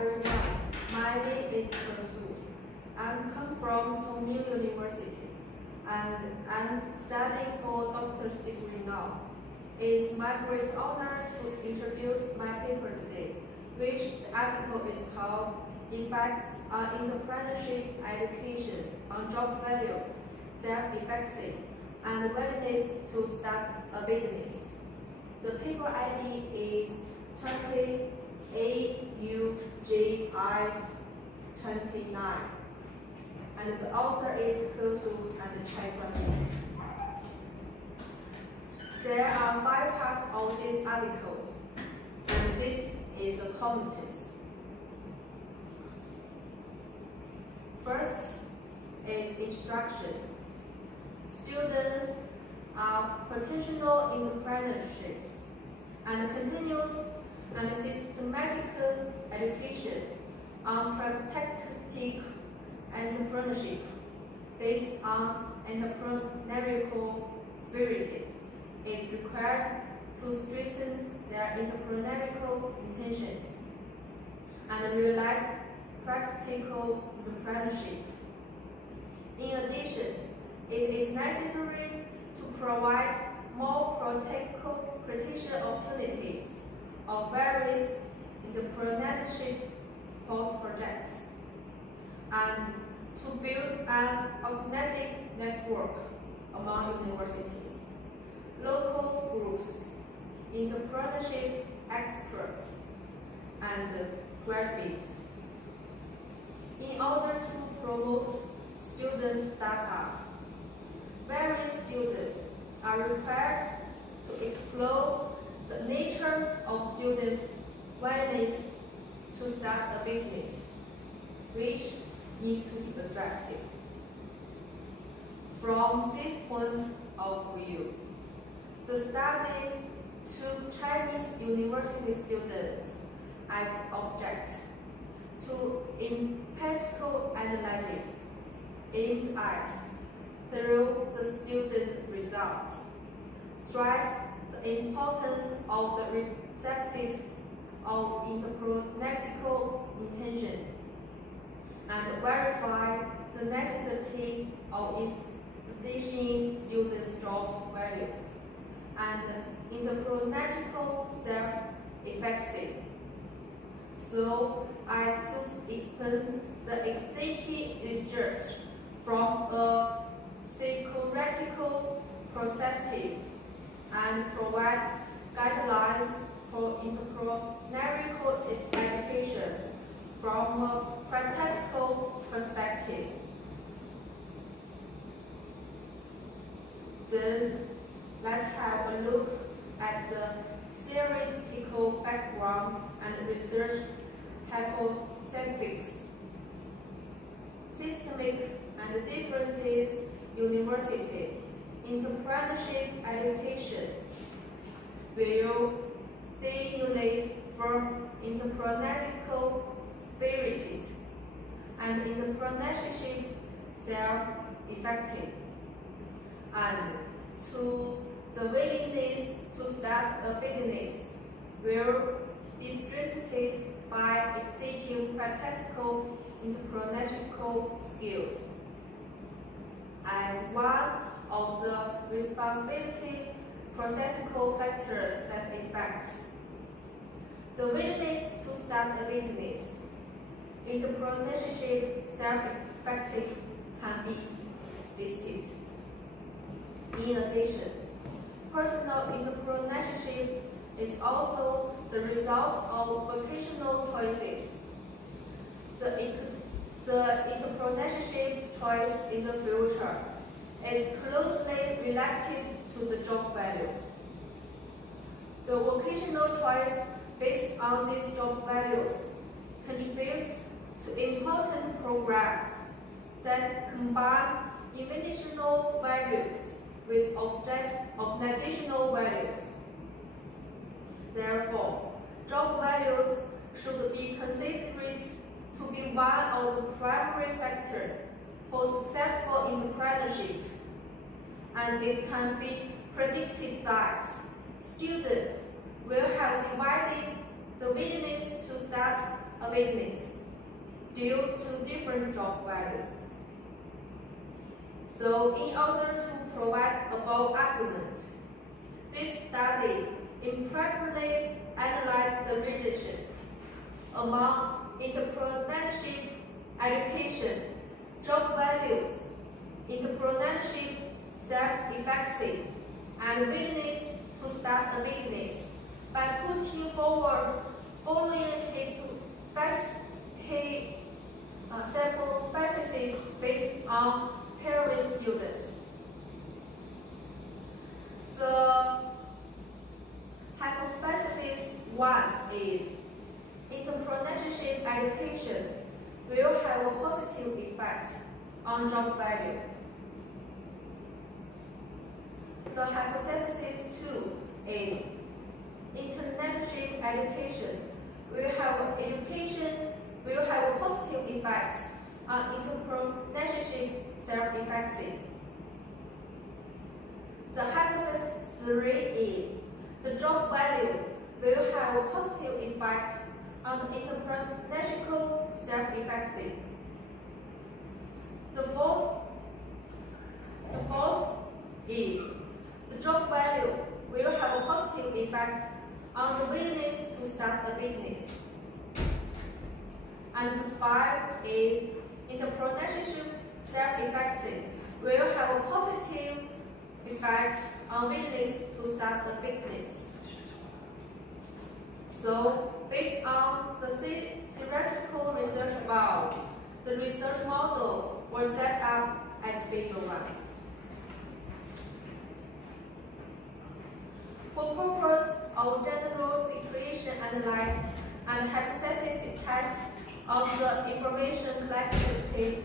everyone. My name is Su. I come from Tongming University and I'm studying for doctor's degree now. It's my great honor to introduce my paper today, which the article is called Effects on Entrepreneurship Education on Job Value, Self-Efficacy, and Willingness to Start a Business. The paper ID is 20-AUGI-29, and the author is FoCos and Chae-Kwan Lim. There are 5 parts of this article, and this is the comments. First is instruction. Students are potential entrepreneurships and continuous and systematic education on practical entrepreneurship based on entrepreneurial spirit is required to strengthen their entrepreneurial intentions and realize practical entrepreneurship. In addition, it is necessary to provide more practical opportunities of various entrepreneurship support projects and to build an organic network among universities, local groups, entrepreneurship experts, and graduates. In order to promote student startup, various students are required to explore the nature of students' willingness to start a business, which need to be addressed. From this point of view, the study took Chinese university students as object to empirical analysis aimed at, through the student results, stress the importance of the receptive of entrepreneurial intentions and verify the necessity of establishing students' job values and entrepreneurial self-efficacy, so as to extend the existing research from a theoretical perspective and provide guidelines for entrepreneurial education from a practical perspective. Then let's have a look at the theoretical background and research hypotheses. Systemic and differences university entrepreneurship education will stimulate firm entrepreneurial spirit and entrepreneurship self-effective, and to the willingness to start a business will be strengthened by executing practical entrepreneurial skills. As one of the responsibility processual factors that affect the willingness to start a business, entrepreneurship self-effective can be listed. In addition, personal entrepreneurship is also the result of vocational choices. The entrepreneurship choice in the future is closely related to the job value. The vocational choice based on these job values contributes to important programs that combine individual values with organizational values. Therefore, job values should be considered to be one of the primary factors for successful entrepreneurship, and it can be predicted that students will have divided the willingness to start a business due to different job values. So in order to provide above argument, this study empirically analyzed the relationship among entrepreneurship, education, job values, entrepreneurship, self-efficacy, and willingness to start a business by putting forward following hypotheses based on Paris students. The hypothesis 1 is entrepreneurship education will have a positive effect on job value. The hypothesis 2 is entrepreneurship education will have a positive effect on entrepreneurship self-efficacy. The hypothesis 3 is the job value will have a positive effect on entrepreneurial self-efficacy. The fourth is the job value will have a positive effect on the willingness to start a business. And the 5 is entrepreneurship self-efficacy will have a positive effect on willingness to start a business. So, based on the theoretical research above, the research model was set up as Figure 1. For purpose of general situation analysis and hypothesis tests of the information collected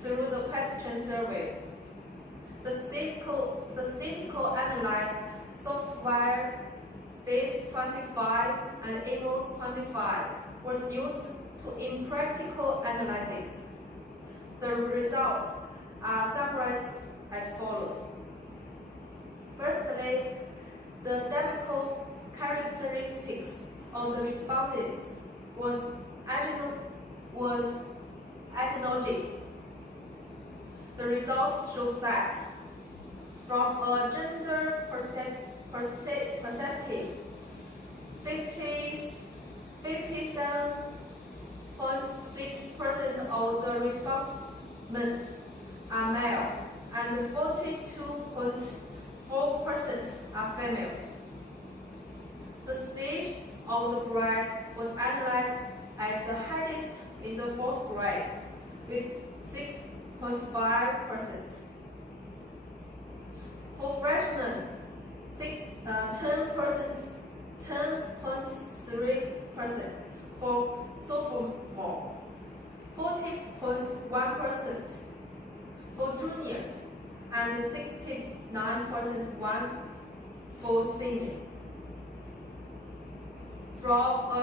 through the question survey, the statistical analysis software Space 25 and Amos 25 was used in practical analysis. The results are summarized as follows. Firstly, the demographic characteristics of the respondents was acknowledged. The results show that from a gender perspective, 57.6% of the respondents are male and 42.4% are females. The stage of the grade was analyzed as the highest in the 4th grade with 6.5%. For freshmen, 10.3%. For sophomore, 40.1%. For junior, and 69.1% for senior. From a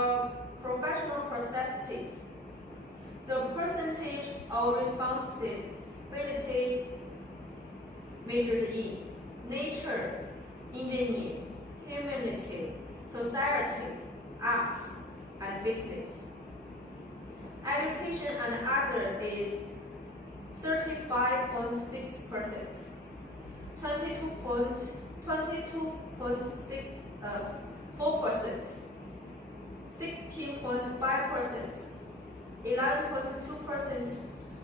professional perspective, the percentage of responsibility majored in nature, engineering, humanity, society, arts, and business. Education and other is 35.6%, 22.4%, 16.5%, 11.2%,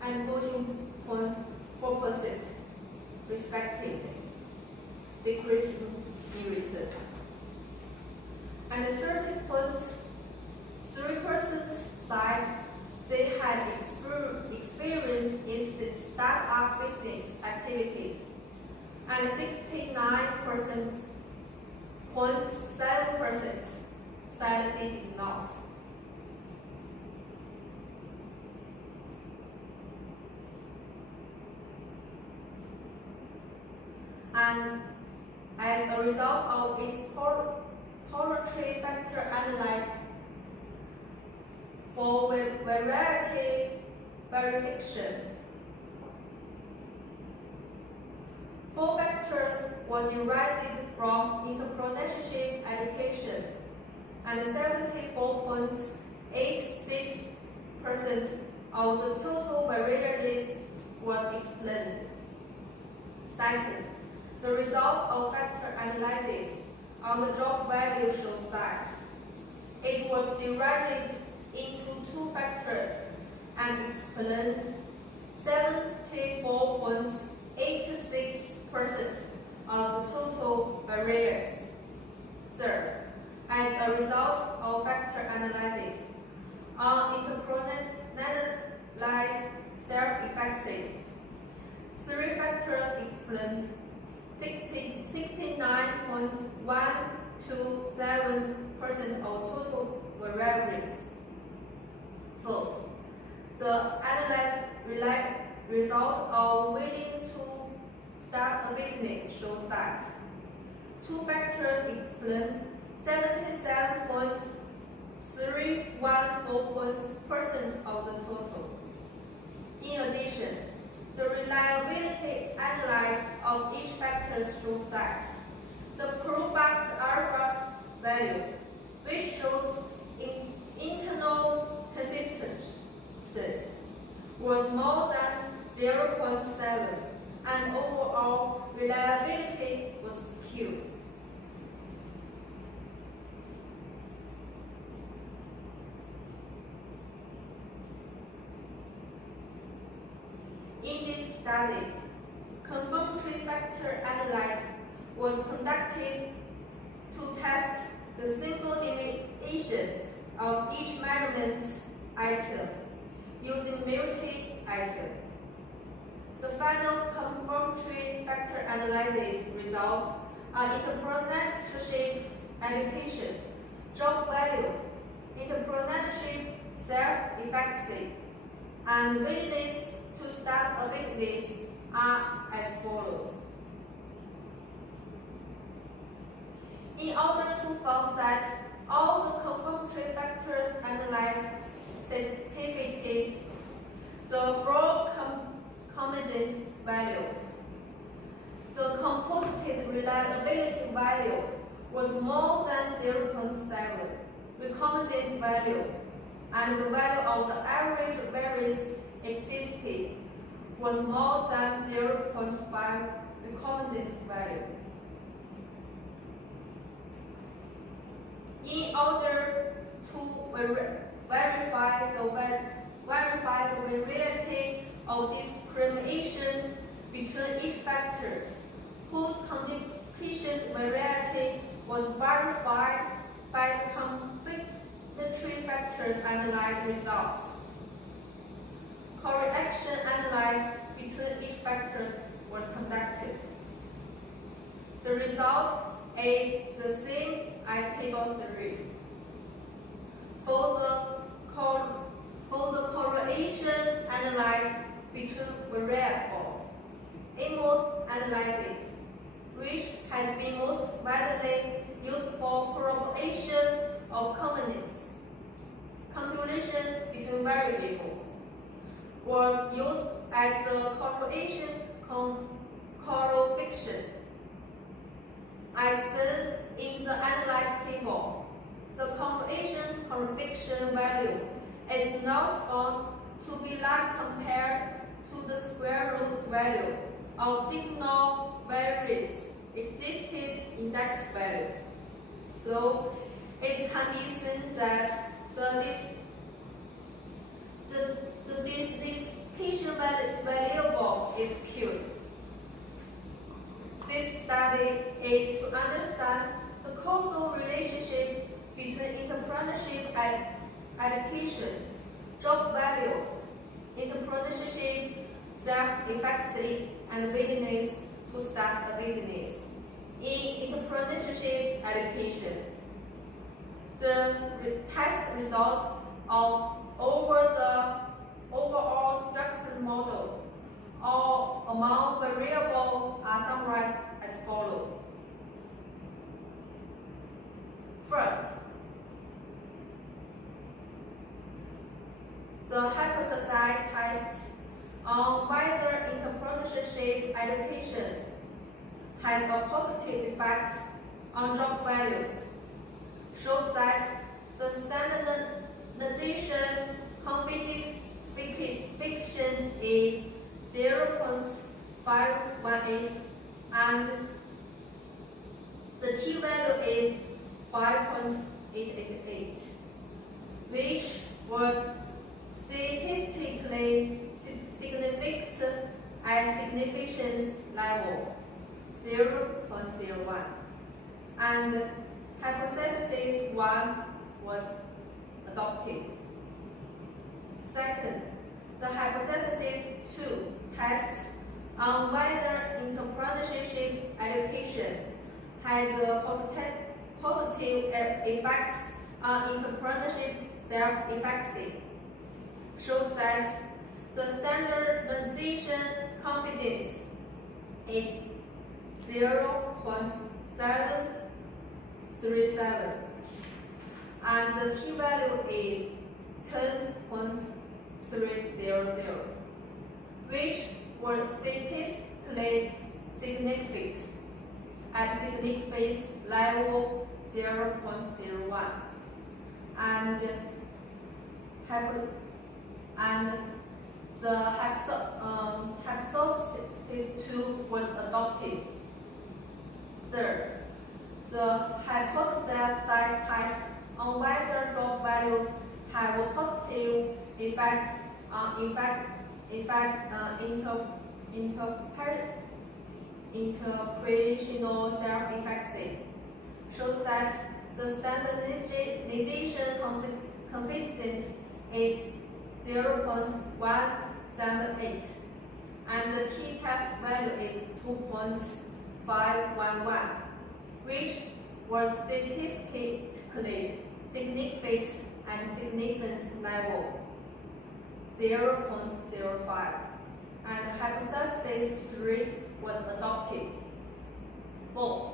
and 14.4%, respectively, decreasing in return. And 30.3% side, they had experience in the startup business activities, and 69.7% said they did not. And as a result of exploratory factor analysis for variety verification, 4 factors were derived from entrepreneurship education, and 74.86% of the total barrier list was explained. Second, the result of factor analysis on the job value showed that it was divided into two factors and explained 74.86% of the total barriers. Third, as a result of factor analysis on internalized self-efficacy, three factors explained 69.127% of total variables. Fourth, the analyzed result of willing to start a business showed that two factors explain 77.314% of the total. In addition, the reliability analysis of each factor showed that the product alpha value, which shows internal consistency, was more than 0.7, and overall reliability was skewed. In this study, confirmatory factor analysis was conducted to test the single deviation of each measurement item using multi-item. The final confirmatory factor analysis results are entrepreneurship education, job value, entrepreneurship self-efficacy, and willingness to start a business are as follows. In order to find that all the confirmatory factors analyzed certificate the floor commanded value, the composite reliability value was more than 0.7 recommended value, and the value of the average variance existed was more than 0.5 recommended value. In order to verify the variability of discrimination between each factors, whose conditions variety was verified by the confirmatory factors analysis results. Correlation analysis between each factor was conducted. The result is the same as Table 3. For the correlation analysis between variables, Amos analysis, which has been most widely used for correlation of commonness, computations between variables, was used as the correlation coefficient. As seen in the analyzed table, the correlation coefficient value is not found to be large compared to the square root value of diagonal values existed index value. So it can be seen that the distribution variable is skewed. This study is to understand the causal relationship between entrepreneurship education, job value, entrepreneurship, self-efficacy, and willingness to start a business in entrepreneurship education. The test results of overall structured models or among variables are summarized as follows. First, the hypothesis test on whether entrepreneurship education has a positive effect on job values shows that the standardization confidence studied, and the t-value is 5.888, which was statistically significant at significance level 0.01, and hypothesis 1 was adopted. Second, the hypothesis 2 tests on whether entrepreneurship education has a positive effect on entrepreneurship self-efficacy, shows that the standardization confidence is 0.737, and the t-value is 10.300, which was statistically significant at significance level 0.01, and the hypothesis 2 was adopted. Third, the hypothesis test on whether job values have a positive effect on interpretational self-efficacy, shows that the standardization confidence is 0.178, and the t-test value is 2.511, which was statistically significant at significance level 0.05, and hypothesis 3 was adopted. Fourth,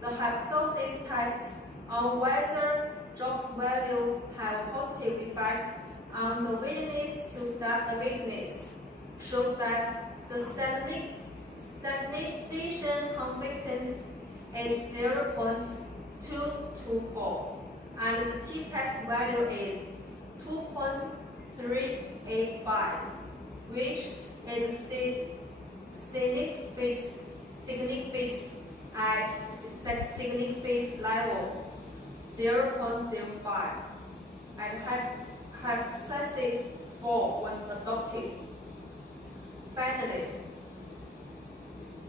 the hypothesis test on whether jobs value have a positive effect on the willingness to start a business, shows that the standardization confidence is 0.224, and the t-test value is 2.385, which is significant at significance level 0.05, and hypothesis 4 was adopted. Finally,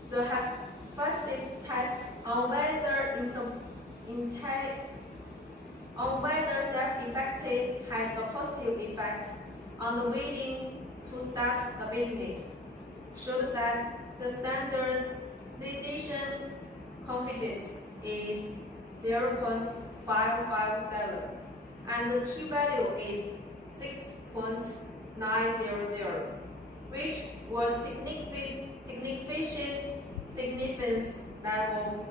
the hypothesis test on whether self-efficacy has a positive effect on the willing to start a business, showed that the standardization confidence is 0.557, and the t-value is 6.900, which was significance level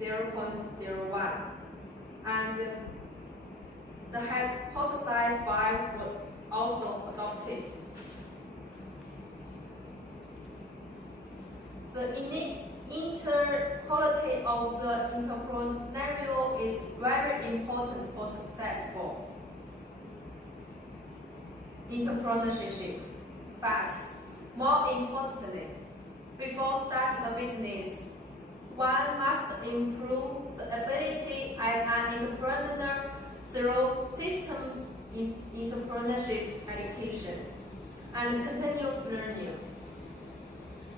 0.01, and the hypothesis 5 was also adopted. The inequality of the entrepreneurial is very important for successful entrepreneurship, but more importantly, before starting a business, one must improve the ability as an entrepreneur through system entrepreneurship education and continuous learning.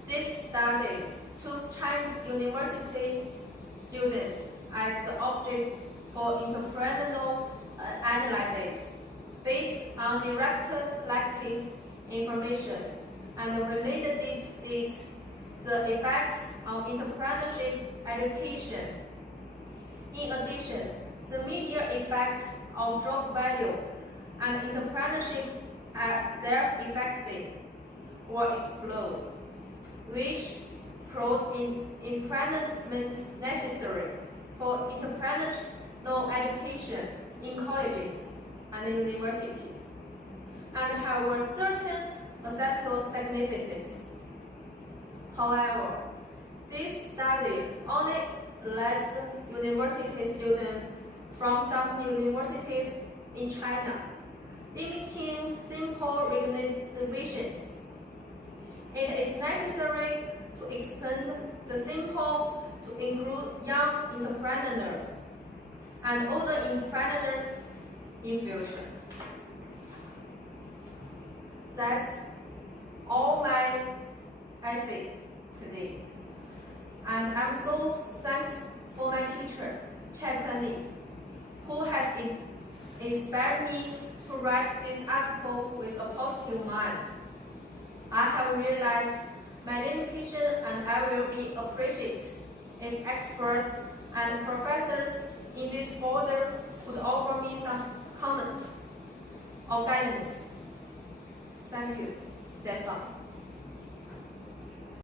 This study took Chinese university students as the object for entrepreneurial analysis based on direct collected information and related it the effect of entrepreneurship education. In addition, the media effect of job value and entrepreneurship self-efficacy were explored, which proved improvement necessary for entrepreneurial education in colleges and universities, and have a certain acceptable significance. However, this study only led university students from some universities in China, limiting simple recognitions. It is necessary to expand the simple to include young entrepreneurs and older entrepreneurs in future. That's all I say today. And I'm so thankful for my teacher, Chae-Kwan Lim, who has inspired me to write this article with a positive mind. I have realized my limitation and I will be appreciated if experts and professors in this folder could offer me some comment or guidance. Thank you. That's all.